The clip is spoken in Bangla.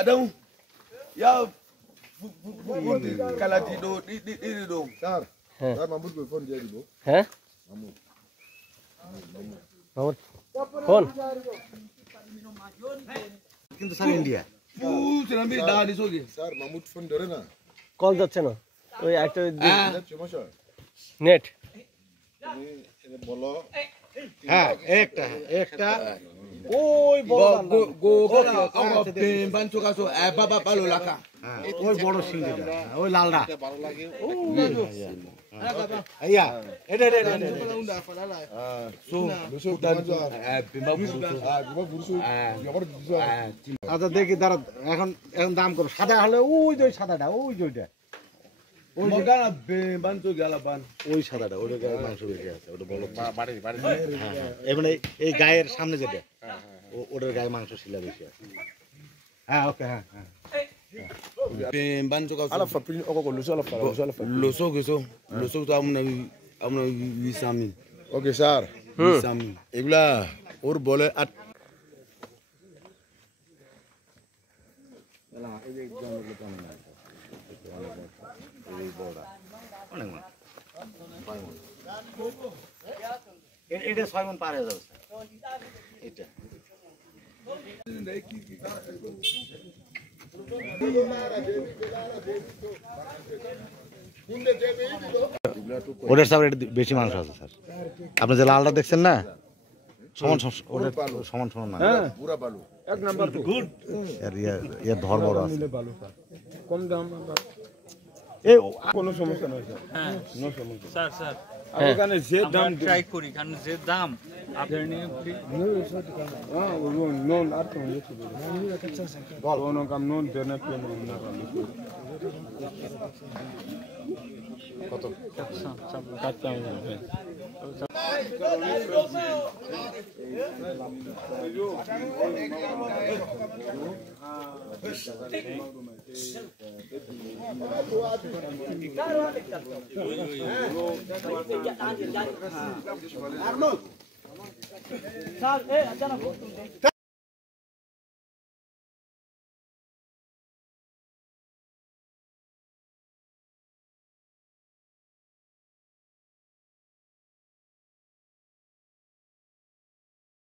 Adam, ya kalau tidur di dong. Sar, sar Mahmud telepon dia dulu. হ্যাঁ Mahmud. মাহমুদ ফোন কিন্তু sir India Serambi dah di sogi. Sar Mahmud phone ধরে না। কল যাচ্ছে না ওই একটা সমস্যা। নেট তুমি এটা বলো। হ্যাঁ একটা ওই বড় Go kalau bantu kaso baba balo laka. ওই বড় সিংড়িটা ওই লালটা ভালো লাগে। আইয়া এটা So, আচ্ছা দেখি দাঁড়া এখন দাম করো সাদা হলে ওই যে সাদাটা ওই যে ওইটা ওই জায়গা bantu galaban. ওই সাদাটা ওটা গায়ের মাংস বেশি আছে ওটা বলো এবারে এই গায়ের সামনে যেটা ওটার গায়ে মাংস শিলা বেশি আছে হ্যাঁ ওকে হ্যাঁ Bantu kaso. Ala fa pin oko ko luso ala fa. Loso তো আমরা wisami. Okay sir. Wisami. এগুলা ওর বলে আট এটা 6 মণ পার হয়ে যাবে এটা ওটার সাথে বেশি মাংস আছে স্যার আপনি যে লালটা দেখছেন না সমান সমান না পুরা বালু এক নাম্বার গুড এর ধর বড় আছে কম দাম এই কোনো সমস্যা নয় স্যার হ্যাঁ নো সমস্যা স্যার স্যার ওখানে যে দাম ট্রাই করি কারণ যে দাম আপনার নিয়ে non atto non riesco a vedere. Sono non te ne pieno una কত Sal, acha na